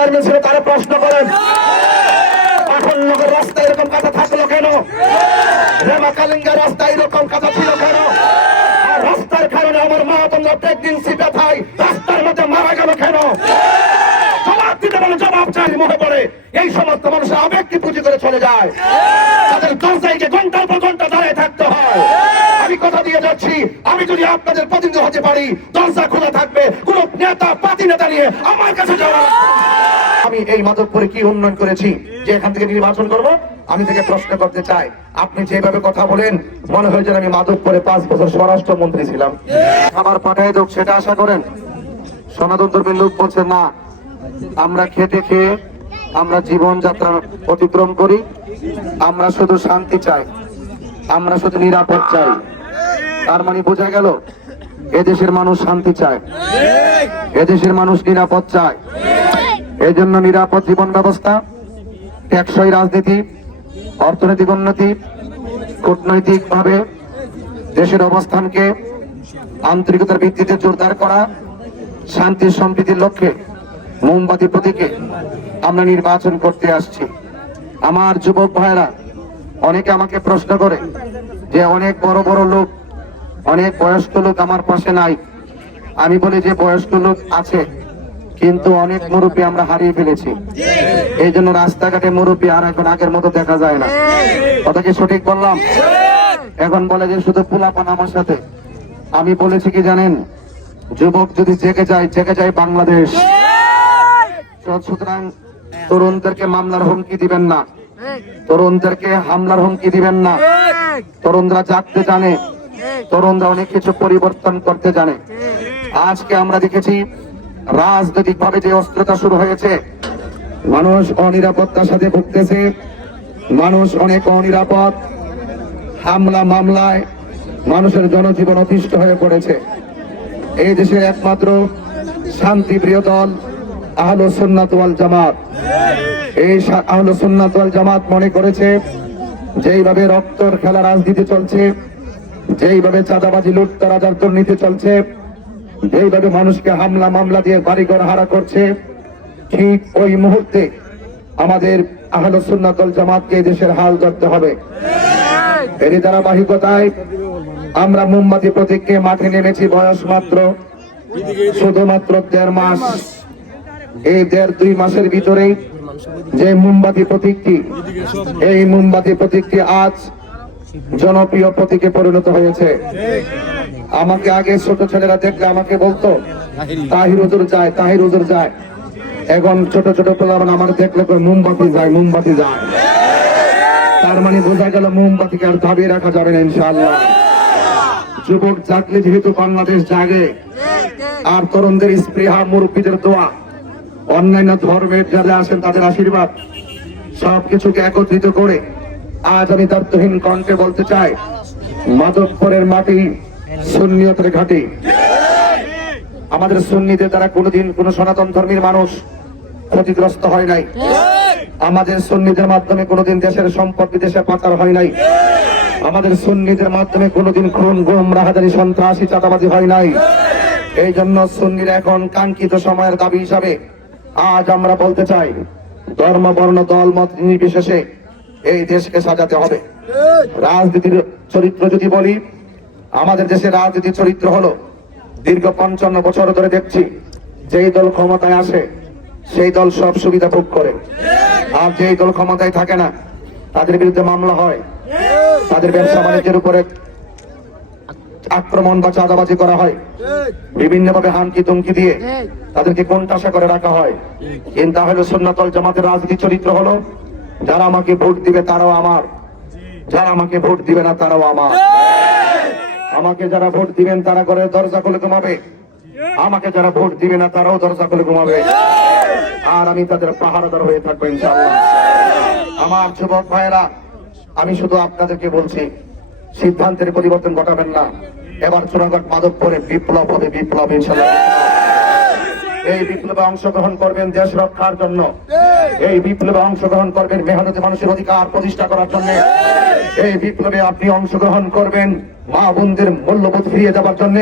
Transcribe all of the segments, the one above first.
Chairman ছিল তারা প্রশ্ন করেন পাঠাননগর রাস্তায় এরকম কথা থাকলো কেন? রেমা কালিঙ্গা রাস্তায় এরকম কথা ছিল কেন? আর রাস্তার কারণে আমার মা তোমরা প্রেগনেন্সি ব্যথায় রাস্তার মধ্যে মারা গেল কেন? জবাব দিতে বলে জবাব চাই মনে পড়ে এই সমস্ত মানুষের আবেগকে পুঁজি করে চলে যায়, তাদের দরজায় যে ঘন্টার পর ঘন্টা দাঁড়িয়ে থাকতে হয়। আমি কথা দিয়ে যাচ্ছি, আমি যদি আপনাদের প্রতিনিধি হতে পারি দরজা খোলা থাকবে, কোন নেতা পাতি নেতা নিয়ে আমার কাছে যাওয়া। আমি এই মাধবপুরে কি উন্নয়ন করেছি যে এখান থেকে নির্বাচন করব? আমি থেকে প্রশ্ন করতে চাই, আপনি যেভাবে কথা বলেন মনে হয় যেন আমি মাধবপুরে 5 বছর স্বরাষ্ট্রমন্ত্রী ছিলাম। খাবার পাঠায় দেব সেটা আশা করেন? সনাতন ধর্মের লোক বলছে না, আমরা খেতে খেয়ে আমরা জীবনযাত্রা অতিক্রম করি, আমরা শুধু শান্তি চাই, আমরা শুধু নিরাপদ চাই। তার মানে বোঝা গেল এদেশের মানুষ শান্তি চায়, এদেশের মানুষ নিরাপদ চায়। এই জন্য নিরাপদ জীবন ব্যবস্থা, টেকসই রাজনীতি, অর্থনৈতিক উন্নতি, কূটনৈতিক ভাবে দেশের অবস্থানকে আন্তরিকতার ভিত্তিতে জোরদার করা, শান্তি সম্প্রীতির লক্ষ্যে মোমবাতি প্রতীকে আমরা নির্বাচন করতে আসছি। আমার যুবক ভাইরা অনেকে আমাকে প্রশ্ন করে যে অনেক বড় বড় লোক, অনেক বয়স্ক লোক আমার পাশে নাই। আমি বলি যে বয়স্ক লোক আছে, কিন্তু অনেক মুরব্বী আমরা হারিয়ে ফেলেছি। এই জন্য রাস্তাঘাটে মুরব্বী আর এখন আগের মতো দেখা যায় না। কথা কি সঠিক বললাম? এখন বলে যে শুধু পোলাপান আমার সাথে। আমি বলেছি কি জানেন, যুবক যদি জেগে যায় বাংলাদেশ। সুতরাং তরুণদেরকে মামলার হুমকি দিবেন না, তরুণদেরকে হামলার হুমকি দিবেন না। তরুণরা জাগতে জানে, তরুণরা অনেক কিছু পরিবর্তন করতে জানে। আজকে আমরা দেখেছি রাজনৈতিক ভাবে যে অস্ত্রতা শুরু হয়েছে, মানুষ অনিরাপত্তার সাথে ভুগতেছে, মানুষ অনেক অনিরাপদ, হামলা মামলায় মানুষের জনজীবন অতিষ্ঠ হয়ে পড়েছে। এই দেশের একমাত্র শান্তিপ্রিয় দল আহলে সুন্নাত ওয়াল জামাত। এই আহলে সুন্নাত ওয়াল জামাত মনে করেছে যেইভাবে রক্তর খেলা রাজনীতি চলছে, যেইভাবে চাঁদাবাজি লুটতরাজ দুর্নীতি চলছে, যেইভাবে মানুষকে হামলা মামলা দিয়ে বাড়িঘর হারা করছে, ঠিক ওই মুহূর্তে আমাদের আহলে সুন্নাত ওয়াল জামাতকে দেশের হাল ধরতে হবে। এরই ধারাবাহিকতায় আমরা মোমবাতি প্রতীককে মাঠে নেমেছি। বয়স মাত্র শুধুমাত্র 1.5 মাস। এই 1.5-2 মাসের ভিতরেই যে মোমবাতি প্রতীকটি, এই মোমবাতি প্রতীকটি আজ জনপ্রিয় প্রতীকে পরিণত হয়েছে। আমাকে আগে ছোট ছেলেরা দেখলে আমাকে বলতো তাহির হুজুর যায়, তাহির হুজুর যায়। এখন ছোট ছোট পোলাপান আমার দেখলে মোমবাতি যায়, মোমবাতি যায়। তার মানে বোঝা গেল মোমবাতিকে আর দাবিয়ে রাখা যাবে না ইনশাআল্লাহ। যুবক জাগলে যেহেতু বাংলাদেশ জাগে, আর তরুণদের স্পৃহা, মুরব্বীদের দোয়া, অন্যান্য ধর্মের যারা আসেন তাদের আশীর্বাদ, সবকিছুকে একত্রিত করে আজ আমি দায়িত্বহীন কণ্ঠে বলতে চাই, মাধবপুরের মাটি সুন্নিয়তের ঘাঁটি। আমাদের সুন্নিদের দ্বারা কোনোদিন কোন সনাতন ধর্মীর মানুষ ক্ষতিগ্রস্ত হয় নাই। আমাদের সুন্নিদের মাধ্যমে কোনোদিন দেশের সম্পদ বিদেশে পাচার হয় নাই। আমাদের সুন্নিদের মাধ্যমে কোনোদিন খুন, গুম, রাহাজানি, সন্ত্রাসী, চাঁদাবাজি হয় নাই। এই জন্য সুন্নিরা এখন কাঙ্ক্ষিত সময়ের দাবি হিসাবে আজ আমরা বলতে চাই, ধর্ম, বর্ণ, দল, মত নির্বিশেষে এই দেশকে সাজাতে হবে। রাজনীতির চরিত্র যদি বলি, আমাদের দেশের রাজনীতির চরিত্র হলো দীর্ঘ 55 বছর ধরে দেখছি যেই দল ক্ষমতায় আসে সেই দল সব সুবিধা ভোগ করে, আর যেই দল ক্ষমতায় থাকে না তাদের বিরুদ্ধে মামলা হয়, তাদের ব্যবসা বাণিজ্যের উপরে আক্রমণ বা চাঁদাবাজি করা হয়, বিভিন্ন ভাবে হামকি তুমকি দিয়ে তাদেরকে কোণঠাসা করে রাখা হয়। কিন্তু তাহলে সুন্নাত ওয়াল জামাতের রাজনীতির চরিত্র হলো, যারা আমাকে ভোট দিবে তারাও আমার, যারা আমাকে ভোট দিবে না তারাও আমার। আমাকে যারা ভোট দিবেন তারা করে দরজা খুলে ঘুমাবে, আমাকে যারা ভোট দিবে না তারাও দরজা খুলে ঘুমাবে, আর আমি তাদের পাহারাদার হয়ে থাকবো ইনশাআল্লাহ। আমার যুবক ভাইয়েরা, আমি শুধু আপনাদেরকে বলছি, সিদ্ধান্তের পরিবর্তন ঘটাবেন না। এবার চুনাঘাট মাধবপুরে বিপ্লব হবে, বিপ্লব ইনশাআল্লাহ। এই বিপ্লবে অংশগ্রহণ করবেন দেশ রক্ষার জন্য, এই বিপ্লবে অংশগ্রহণ করবেন মেহনতি মানুষের অধিকার প্রতিষ্ঠা করার জন্য, এই বিপ্লবে আপনি অংশগ্রহণ করবেন মা বোনদের মূল্যবোধ ফিরিয়ে দেওয়ার জন্য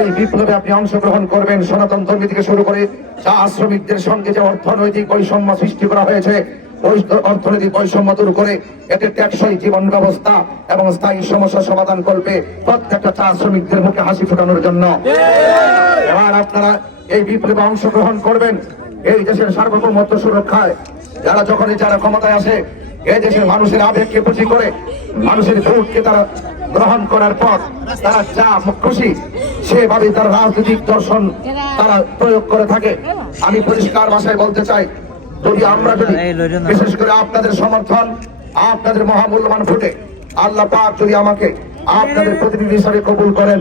এই বিপ্লবে আপনি অংশগ্রহণ করবেন। সনাতন ধর্মী থেকে শুরু করে চা শ্রমিকদের সঙ্গে যে অর্থনৈতিক বৈষম্য সৃষ্টি করা হয়েছে, ওই অর্থনৈতিক বৈষম্য দূর করে এতে টেকসই জীবন ব্যবস্থা এবং স্থায়ী সমস্যা সমাধান করবে প্রত্যেকটা চা শ্রমিকদের মুখে হাসি ফোটানোর জন্য। এবার আপনারা এই বিপ্লবে অংশগ্রহণ করবেন। এই দেশের সার্বভৌমত্ব সুরক্ষায় যারা ক্ষমতায় আসে, এই দেশের মানুষের আবেগকে পুঁজি করে মানুষের ভোটকে তারা গ্রহণ করার পর তারা যা খুশি সেভাবে তারা রাজনৈতিক দর্শন তারা প্রয়োগ করে থাকে। আমি পরিষ্কার ভাষায় বলতে চাই, যদি বিশেষ করে আপনাদের সমর্থন, আপনাদের মহামূল্যবান ভোটে আল্লাহ পাক যদি আমাকে আপনাদের প্রতিনিধি হিসাবে কবুল করেন,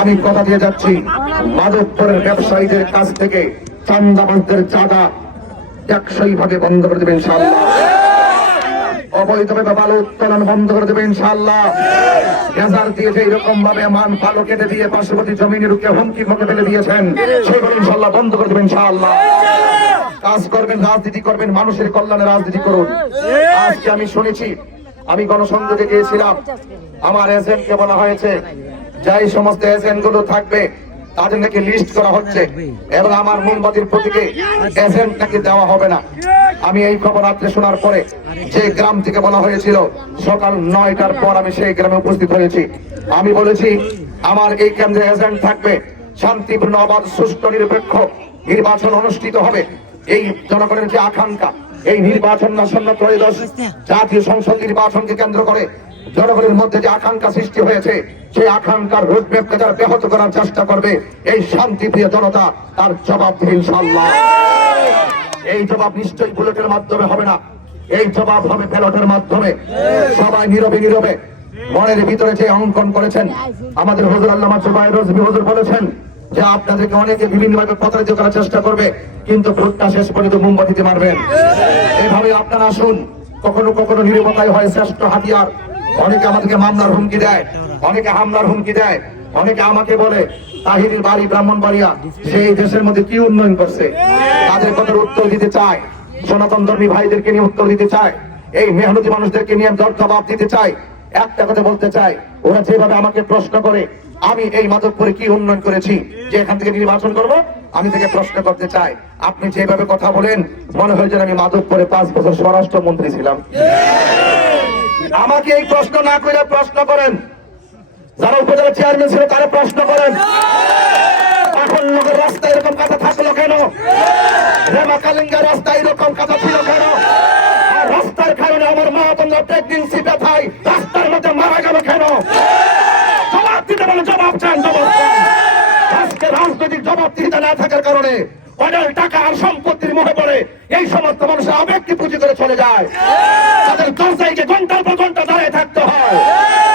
আমি কথা দিয়ে যাচ্ছি মাদকপুরের ব্যবসায়ীদের কাছ থেকে চাঁদাবাজদের চাঁদা টেকসই ভাবে বন্ধ করে দেবেন ইনশাআল্লাহ। অবৈধভাবে বালু উত্তোলন বন্ধ করে দেবে ইনশাআল্লাহ। গেজার দিয়ে যে এরকম ভাবে মান বালু কেটে দিয়ে পার্শ্ববর্তী জমিনে রুখে হুমকির মুখে ফেলে দিয়েছেন, সেগুলো ইনশাআল্লাহ বন্ধ করে দেবে ইনশাআল্লাহ। কাজ করবেন, রাজনীতি করবেন, মানুষের কল্যাণে রাজনীতি করুন। আজকে আমি শুনেছি, আমি গণসংযোগে গিয়েছিলাম, আমার এজেন্টকে বলা হয়েছে যাই সমস্ত এজেন্ট গুলো থাকবে তাদের নাকি লিস্ট করা হচ্ছে এবং আমার মোমবাতির প্রতীকে এজেন্ট নাকি দেওয়া হবে না। আমি এই খবর রাত্রে শোনার পরে যে গ্রাম থেকে বলা হয়েছিল সকাল 9টার পর আমি সেই গ্রামে উপস্থিত হয়েছি। আমি বলেছি আমার এই কেন্দ্রে এজেন্ট থাকবে, শান্তিপূর্ণ অবাধ সুষ্ঠু নিরপেক্ষ নির্বাচন অনুষ্ঠিত হবে। এই জনগণের যে আকাঙ্ক্ষা, এই নির্বাচন আসন্ন ত্রয়োদশ জাতীয় সংসদ নির্বাচনকে কেন্দ্র করে জনগণের মধ্যে যে আকাঙ্ক্ষা সৃষ্টি হয়েছে, সেই আকাঙ্ক্ষার রোডম্যাপকে যারা ব্যাহত করার চেষ্টা করবে, এই শান্তিপ্রিয় জনতা তার জবাব দেবে ইনশাআল্লাহ। এই জবাব নিশ্চয়ই বুলেটের মাধ্যমে হবে না, এই জবাব হবে ব্যালটের মাধ্যমে। সবাই নীরবে নীরবে মনের ভিতরে যে অঙ্কন করেছেন, আমাদের হুজুর আল্লামা জুবায়ের রজভী হুজুর বলেছেন যে আপনাদেরকে অনেকে বিভিন্ন ভাবে প্রতারিত করার চেষ্টা করবে, কিন্তু ভোটটা শেষ পর্যন্ত মোমবাতিতে মারবেন। এভাবে আপনারা আসুন। কখনো কখনো নীরবতাই হয় শ্রেষ্ঠ হাতিয়ার। অনেকে আমাদেরকে মামলার হুমকি দেয়, অনেকে হামলার হুমকি দেয়, অনেকে আমাকে বলে তাহিরের বাড়ি ব্রাহ্মণবাড়িয়া সেই দেশের মধ্যে কি উন্নয়ন করছে, তাদের কথার উত্তর দিতে চায়। সনাতন ধর্মী ভাইদেরকে নিয়ে উত্তর দিতে চায়, এই মেহনতি মানুষদেরকে নিয়ে জবাব দিতে চাই। একটা কথা বলতে চাই, ওরা যেভাবে আমাকে প্রশ্ন করে আমি এই মাধবপুরে কি উন্নয়ন করেছি যে এখান থেকে নির্বাচন করব, আমি থেকে প্রশ্ন করতে চাই। আপনি যেভাবে কথা বলেন মনে হয় যেন আমি মাধবপুরে 5 বছর স্বরাষ্ট্রমন্ত্রী ছিলাম। আমাকে এই প্রশ্ন না করে প্রশ্ন করেন যারা উপজেলা চেয়ারম্যান ছিল, তারা প্রশ্ন করেন এখন লোকের রাস্তায় এরকম কথা থাকলো কেন, রেমা কালিঙ্গার রাস্তায় এরকম কথা ছিল কেন, আর রাস্তার কারণে আমার মা তোমরা প্রেগনেন্সি ব্যথায় রাস্তার মধ্যে মারা গেল কেন? জবাব দিতে বলে জবাব চান, জবাব চান। আজকে রাজনৈতিক জবাবদিহিতা না থাকার কারণে অনেক টাকা আর সম্পত্তির মুখে পড়ে এই সমস্ত মানুষের আবেগকে পুঁজি করে চলে যায়, তাদের দরজায় যে ঘন্টার পর ঘন্টা দাঁড়িয়ে থাকতে হয়।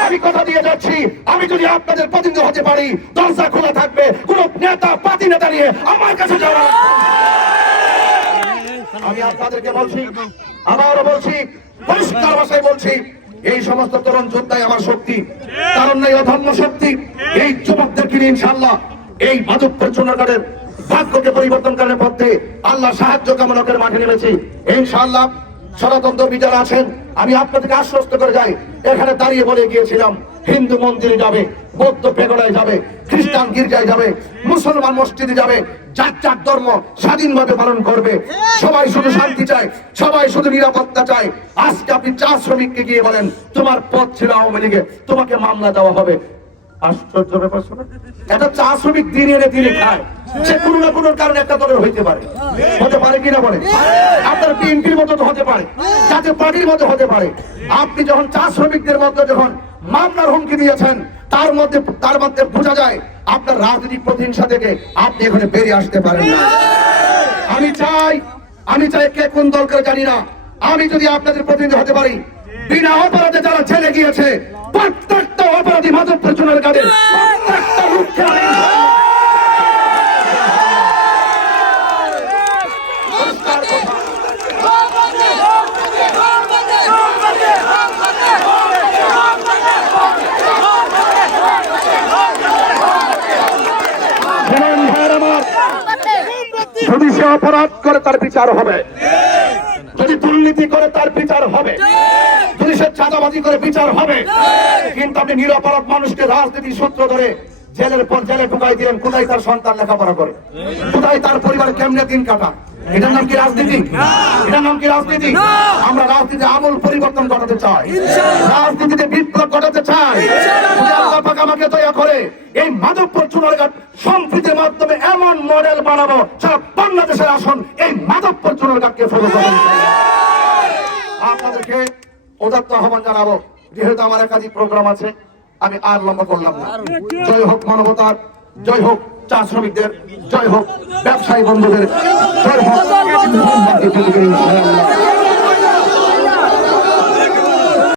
আমি কথা দিয়ে যাচ্ছি, আমি যদি আপনাদের প্রতিনিধি হতে পারি, দরজা খোলা থাকবে, কোন নেতা পাতি নেতা নিয়ে আমার কাছে যাওয়া। আমি আপনাদেরকে বলছি, আবারও বলছি, পরিষ্কার ভাষায় বলছি, এই সমস্ত তরুণ যোদ্ধাই আমার শক্তি, কারণ নাই অধর্ম শক্তি। এই যুবকদেরকে নিয়ে ইনশাআল্লাহ এই মাধবপুর চুনারগড়ের ভাগ্যকে পরিবর্তন করার পথে আল্লাহ সাহায্য কামনা করে মাঠে নেমেছি ইনশাআল্লাহ। সনাতন ধর্মী যারা আছেন, আমি আপনাদেরকে আশ্বস্ত করে যাই, এখানে দাঁড়িয়ে বলে গিয়েছিলাম হিন্দু মন্দিরে যাবে, বৌদ্ধ পেগোড়ায় যাবে, খ্রিস্টান গির্জায় যাবে, মুসলমান মসজিদে যাবে, যার যার ধর্ম স্বাধীনভাবে পালন করবে। সবাই শুধু শান্তি চায়, সবাই শুধু নিরাপত্তা চায়। আজকে আপনি চা শ্রমিককে গিয়ে বলেন তোমার পদ ছিল আওয়ামী লীগে, তোমাকে মামলা দেওয়া হবে। আশ্চর্য ব্যাপার শোনা, একটা চা শ্রমিক দিনে এনে দিনে খায়, সে কোনো না কোনো কারণে একটা দলের হইতে পারে, হতে পারে কিনা বলে, আপনার বিএনপির মতো হতে পারে, জাতীয় পার্টির মতো হতে পারে। আপনি যখন চা শ্রমিকদের মধ্যে যখন মামলার হুমকি দিয়েছেন, তার মধ্যে বোঝা যায় আপনার রাজনৈতিক প্রতিহিংসা থেকে আপনি এখানে বেরিয়ে আসতে পারেন না। আমি চাই কে কোন দল করে জানি না, আমি যদি আপনাদের প্রতিনিধি হতে পারি, বিনা অপরাধে যারা জেলে গিয়েছে প্রত্যেকটা অপরাধী মাধবপুর চুনারগড়ের প্রত্যেকটা রূপকে যদি সে অপরাধ করে তার বিচার হবে। যদি দুর্নীতি করে তার বিচার হবে, যদি সে চাঁদাবাজি করে বিচার হবে। কিন্তু আপনি নিরপরাধ মানুষকে রাজনীতি সূত্র ধরে জেলের পর জেলে ঢুকাই দিলেন। কোথায় তার সন্তান লেখাপড়া করে, কোথায় তার পরিবার কেমনে দিন কাটা? এটার নাম কি রাজনীতি? এটার নাম কি রাজনীতি? আমরা রাজনীতি আমূল পরিবর্তন ঘটাতে চাই, রাজনীতিতে বিপ্লব ঘটাতে চাই। যদি আল্লাহ পাক আমাকে দয়া করে এই মাধবপুর চুনারঘাট সম্প্রীতির মাধ্যমে এমন মডেল বানাবো সারা বাংলাদেশের আসন এই মাধবপুর চুনারঘাটকে ফলো করবেন। আপনাদেরকে উদাত্ত আহ্বান জানাবো, যেহেতু আমার একাধিক প্রোগ্রাম আছে, আমি আর লম্বা করলাম না। জয় হোক মানবতার, জয় হোক চা শ্রমিকদের, জয় হোক ব্যবসায়ী বন্ধুদের, জয় হোক।